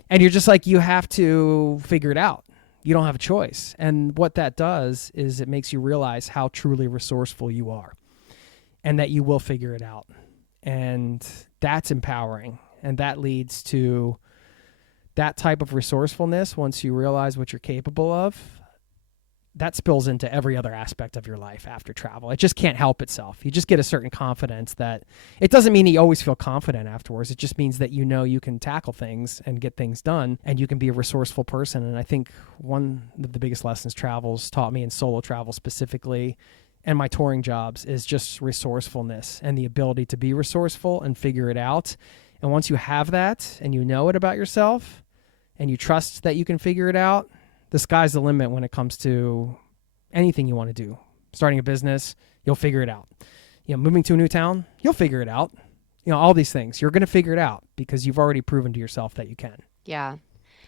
And you're just like, you have to figure it out. You don't have a choice. And what that does is it makes you realize how truly resourceful you are and that you will figure it out. And that's empowering. And that leads to that type of resourcefulness. Once you realize what you're capable of, that spills into every other aspect of your life after travel. It just can't help itself. You just get a certain confidence that it doesn't mean you always feel confident afterwards. It just means that you can tackle things and get things done, and you can be a resourceful person. And I think one of the biggest lessons travel's taught me, in solo travel specifically, and my touring jobs, is just resourcefulness and the ability to be resourceful and figure it out. And once you have that and you know it about yourself and you trust that you can figure it out, the sky's the limit when it comes to anything you want to do. Starting a business, you'll figure it out. moving to a new town, you'll figure it out. All these things, you're going to figure it out because you've already proven to yourself that you can. Yeah.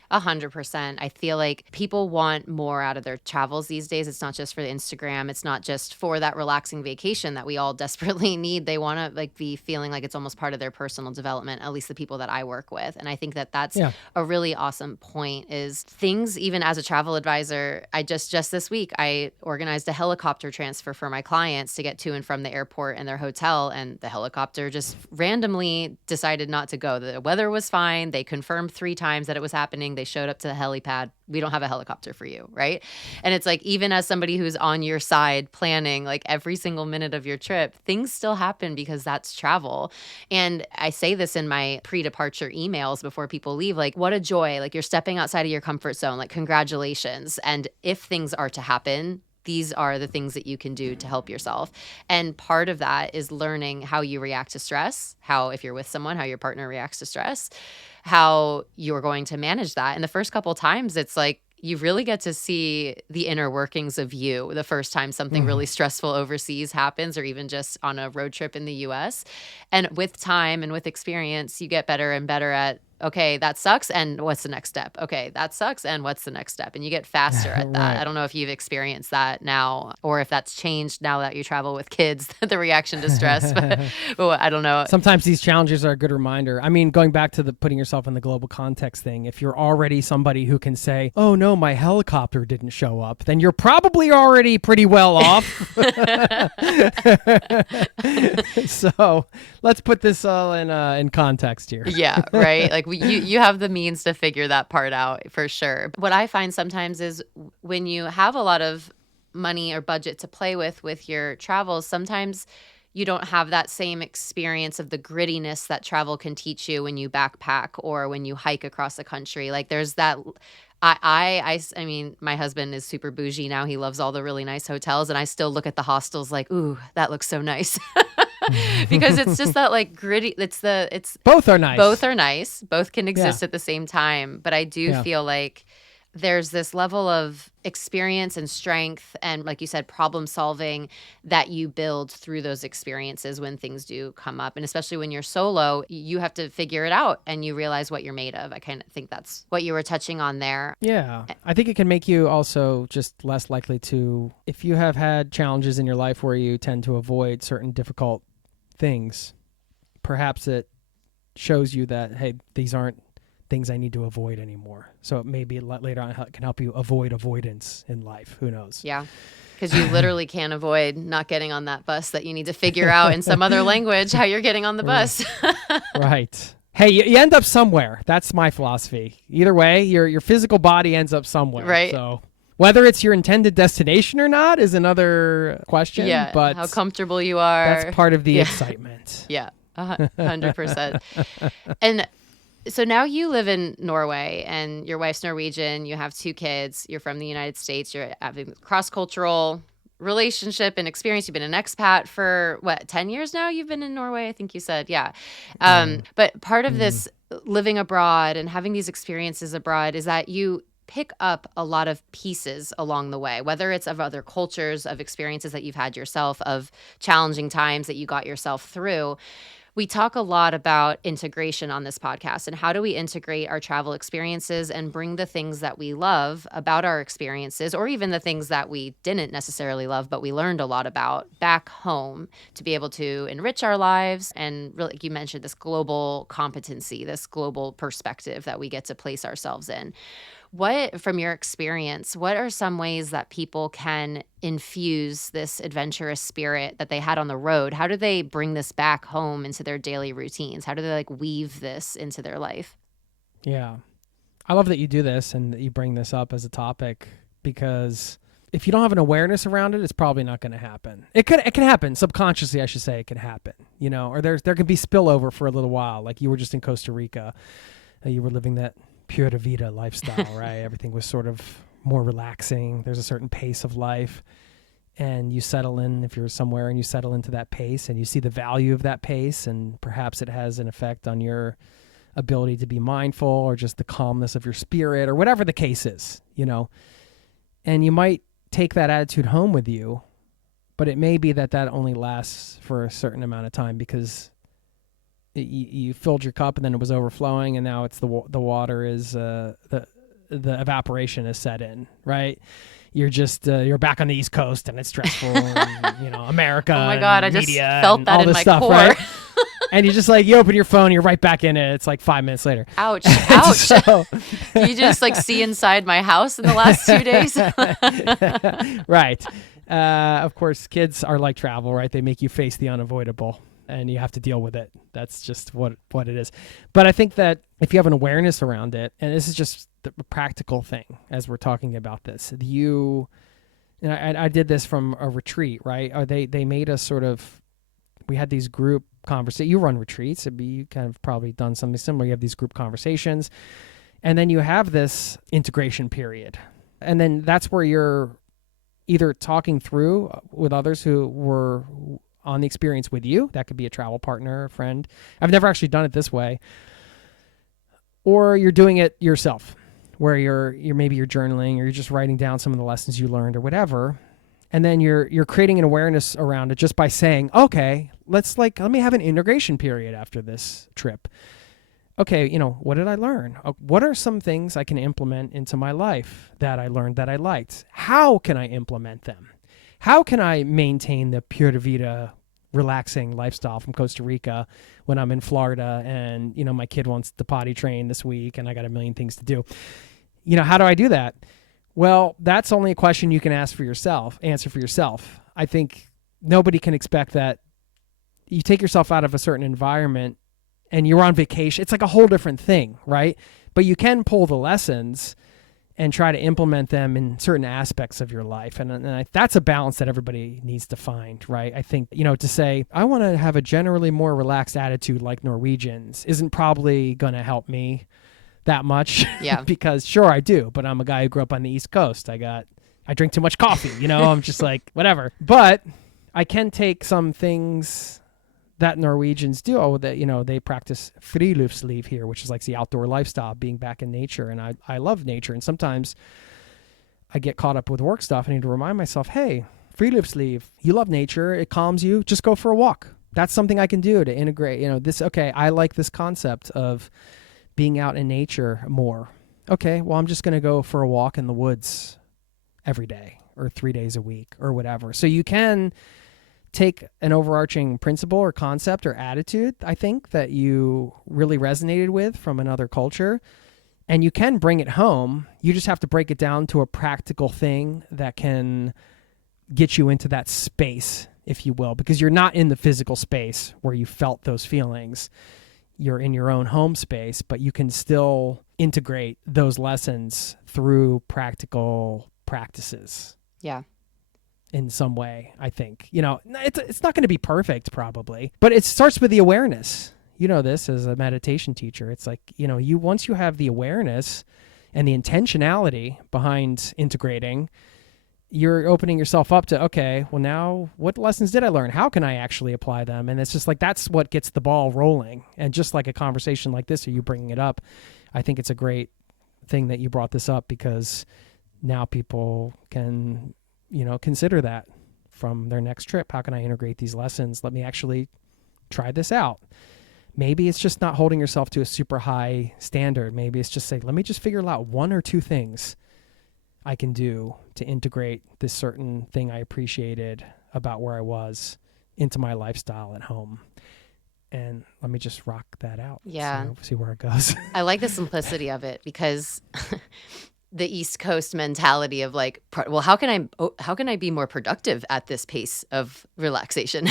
100%. I feel like people want more out of their travels these days. It's not just for the Instagram. It's not just for that relaxing vacation that we all desperately need. They want to like be feeling like it's almost part of their personal development, at least the people that I work with. And I think that that's a really awesome point is things, even as a travel advisor, I just this week, I organized a helicopter transfer for my clients to get to and from the airport and their hotel. And the helicopter just randomly decided not to go. The weather was fine. They confirmed 3 times that it was happening. They showed up to the helipad. We don't have a helicopter for you, right? And it's like, even as somebody who's on your side planning like every single minute of your trip, things still happen because that's travel. And I say this in my pre-departure emails before people leave, like, what a joy. Like, you're stepping outside of your comfort zone, like, congratulations. And if things are to happen, these are the things that you can do to help yourself. And part of that is learning how you react to stress, how, if you're with someone, how your partner reacts to stress, how you're going to manage that. And the first couple of times, it's like you really get to see the inner workings of you the first time something really stressful overseas happens, or even just on a road trip in the US. And with time and with experience, you get better and better at, okay, that sucks. And what's the next step? Okay, that sucks. And what's the next step? And you get faster at that. Right. I don't know if you've experienced that now or if that's changed now that you travel with kids, the reaction to stress. But well, I don't know. Sometimes these challenges are a good reminder. I mean, going back to the putting yourself in the global context thing, if you're already somebody who can say, oh no, my helicopter didn't show up, then you're probably already pretty well off. So let's put this all in context here. Yeah, right. Like you have the means to figure that part out for sure. What I find sometimes is when you have a lot of money or budget to play with your travels, sometimes you don't have that same experience of the grittiness that travel can teach you when you backpack or when you hike across the country. Like there's that. I mean, my husband is super bougie now. He loves all the really nice hotels, and I still look at the hostels like, ooh, that looks so nice. Because it's just that like gritty. It's both are nice. Both are nice. Both can exist at the same time. But I do feel like there's this level of experience and strength and, like you said, problem solving that you build through those experiences when things do come up. And especially when you're solo, you have to figure it out and you realize what you're made of. I kind of think that's what you were touching on there. Yeah. I think it can make you also just less likely to, if you have had challenges in your life where you tend to avoid certain difficult things, perhaps it shows you that, hey, these aren't things I need to avoid anymore. So maybe later on it can help you avoid avoidance in life. Who knows? Yeah. Because you literally can't avoid not getting on that bus that you need to figure out in some other language how you're getting on the bus. Right. Hey, you end up somewhere. That's my philosophy. Either way, your physical body ends up somewhere. Right. So whether it's your intended destination or not is another question. Yeah. But how comfortable you are. That's part of the excitement. Yeah. 100%. And so now you live in Norway and your wife's Norwegian, you have 2 kids, you're from the United States, you're having cross-cultural relationship and experience. You've been an expat for 10 years now you've been in Norway, I think you said. Yeah. But part of this living abroad and having these experiences abroad is that you pick up a lot of pieces along the way, whether it's of other cultures, of experiences that you've had yourself, of challenging times that you got yourself through. We talk a lot about integration on this podcast and how do we integrate our travel experiences and bring the things that we love about our experiences, or even the things that we didn't necessarily love, but we learned a lot about back home to be able to enrich our lives. And really, like you mentioned, this global competency, this global perspective that we get to place ourselves in. What, from your experience, what are some ways that people can infuse this adventurous spirit that they had on the road? How do they bring this back home into their daily routines? How do they like weave this into their life? Yeah. I love that you do this and that you bring this up as a topic, because if you don't have an awareness around it, it's probably not going to happen. It can happen subconsciously, I should say. It can happen, or there can be spillover for a little while. Like you were just in Costa Rica, you were living that pura vida lifestyle, right? Everything was sort of more relaxing. There's a certain pace of life, and you settle in, if you're somewhere and you settle into that pace and you see the value of that pace, and perhaps it has an effect on your ability to be mindful or just the calmness of your spirit or whatever the case is, and you might take that attitude home with you, But it may be that only lasts for a certain amount of time because you filled your cup and then it was overflowing, and now it's the water is the evaporation is set in, right? You're just you're back on the East Coast and it's stressful, and, America. Oh my God, I just media felt and that all in this my stuff, core. right? And you just you open your phone, you're right back in it. It's like 5 minutes later. Ouch! Ouch! So, You just see inside my house in the last 2 days. right. Of course, kids are like travel, right? They make you face the unavoidable, and you have to deal with it. That's just what it is. But I think that if you have an awareness around it, and this is just the practical thing as we're talking about this, I did this from a retreat, right? Or they made us we had these group conversations. You run retreats. You kind of probably done something similar. You have these group conversations, and then you have this integration period. And then that's where you're either talking through with others who were on the experience with you. That could be a travel partner, a friend. I've never actually done it this way. Or you're doing it yourself, where you're journaling, or you're just writing down some of the lessons you learned or whatever. And then you're creating an awareness around it just by saying, okay, let me have an integration period after this trip. Okay, what did I learn? What are some things I can implement into my life that I learned that I liked? How can I implement them? How can I maintain the Pura Vida relaxing lifestyle from Costa Rica when I'm in Florida and, my kid wants to potty train this week and I got a million things to do? How do I do that? Well, that's only a question you can answer for yourself. I think nobody can expect that you take yourself out of a certain environment and you're on vacation. It's like a whole different thing, right? But you can pull the lessons and try to implement them in certain aspects of your life. And that's a balance that everybody needs to find, right? I think, to say, I want to have a generally more relaxed attitude like Norwegians isn't probably going to help me that much. Yeah. Because sure I do, but I'm a guy who grew up on the East Coast. I drink too much coffee, I'm just whatever. But I can take some things that Norwegians do, that, they practice friluftsliv here, which is the outdoor lifestyle, being back in nature. And I love nature. And sometimes I get caught up with work stuff. I need to remind myself, hey, friluftsliv, you love nature. It calms you. Just go for a walk. That's something I can do to integrate, this. Okay, I like this concept of being out in nature more. Okay, well, I'm just going to go for a walk in the woods every day or 3 days a week or whatever. So you can take an overarching principle or concept or attitude, I think, that you really resonated with from another culture, and you can bring it home. You just have to break it down to a practical thing that can get you into that space, if you will, because you're not in the physical space where you felt those feelings. You're in your own home space, but you can still integrate those lessons through practical practices. Yeah. In some way, I think. It's not going to be perfect probably, but it starts with the awareness. This as a meditation teacher. It's once you have the awareness and the intentionality behind integrating, you're opening yourself up to, okay, well, now what lessons did I learn? How can I actually apply them? And it's just that's what gets the ball rolling. And just like a conversation like this, or you bringing it up, I think it's a great thing that you brought this up, because now people can, consider that from their next trip. How can I integrate these lessons? Let me actually try this out. Maybe it's just not holding yourself to a super high standard. Maybe it's just let me just figure out one or two things I can do to integrate this certain thing I appreciated about where I was into my lifestyle at home. And let me just rock that out. Yeah. See where it goes. I like the simplicity of it, because the East Coast mentality of well, how can I be more productive at this pace of relaxation?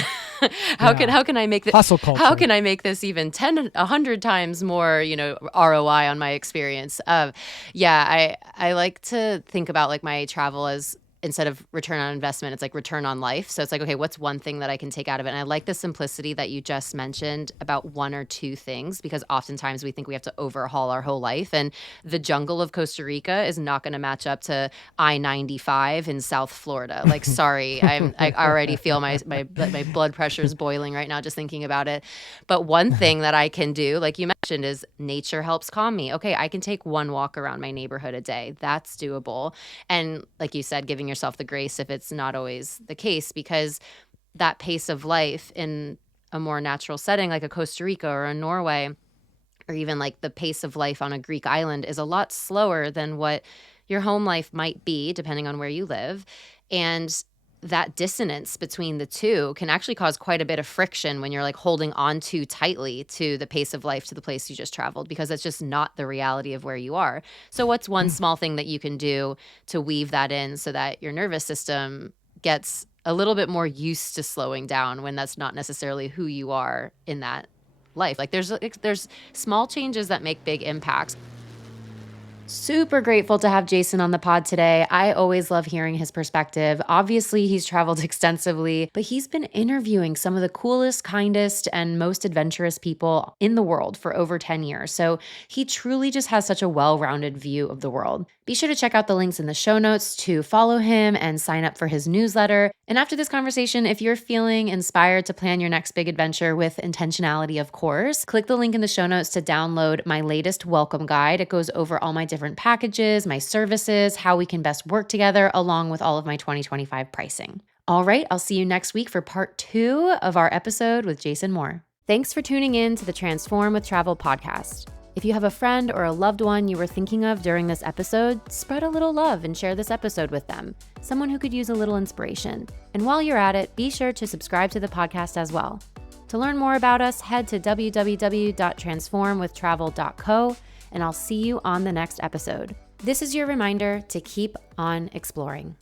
How can I make this hustle culture? How can I make this even 100 times more, ROI on my experience? I like to think about my travel as, instead of return on investment, it's return on life. So it's okay, what's one thing that I can take out of it? And I like the simplicity that you just mentioned about one or two things, because oftentimes we think we have to overhaul our whole life. And the jungle of Costa Rica is not going to match up to I-95 in South Florida. Sorry, I already feel my blood pressure is boiling right now just thinking about it. But one thing that I can do, like you mentioned, is nature helps calm me. Okay, I can take one walk around my neighborhood a day. That's doable. And like you said, giving yourself yourself the grace if it's not always the case, because that pace of life in a more natural setting like a Costa Rica or a Norway, or even like the pace of life on a Greek island, is a lot slower than what your home life might be, depending on where you live. And that dissonance between the two can actually cause quite a bit of friction when you're like holding on too tightly to the pace of life to the place you just traveled, because it's just not the reality of where you are. So what's one small thing that you can do to weave that in so that your nervous system gets a little bit more used to slowing down when that's not necessarily who you are in that life? Like there's small changes that make big impacts. Super grateful to have Jason on the pod today. I always love hearing his perspective. Obviously, he's traveled extensively, but he's been interviewing some of the coolest, kindest, and most adventurous people in the world for over 10 years. So he truly just has such a well-rounded view of the world. Be sure to check out the links in the show notes to follow him and sign up for his newsletter. And after this conversation, if you're feeling inspired to plan your next big adventure with intentionality, of course, click the link in the show notes to download my latest welcome guide. It goes over all my different packages, my services, how we can best work together, along with all of my 2025 pricing. All right, I'll see you next week for part 2 of our episode with Jason Moore. Thanks for tuning in to the Transform with Travel podcast. If you have a friend or a loved one you were thinking of during this episode, spread a little love and share this episode with them, someone who could use a little inspiration. And while you're at it, be sure to subscribe to the podcast as well. To learn more about us, head to www.transformwithtravel.co, and I'll see you on the next episode. This is your reminder to keep on exploring.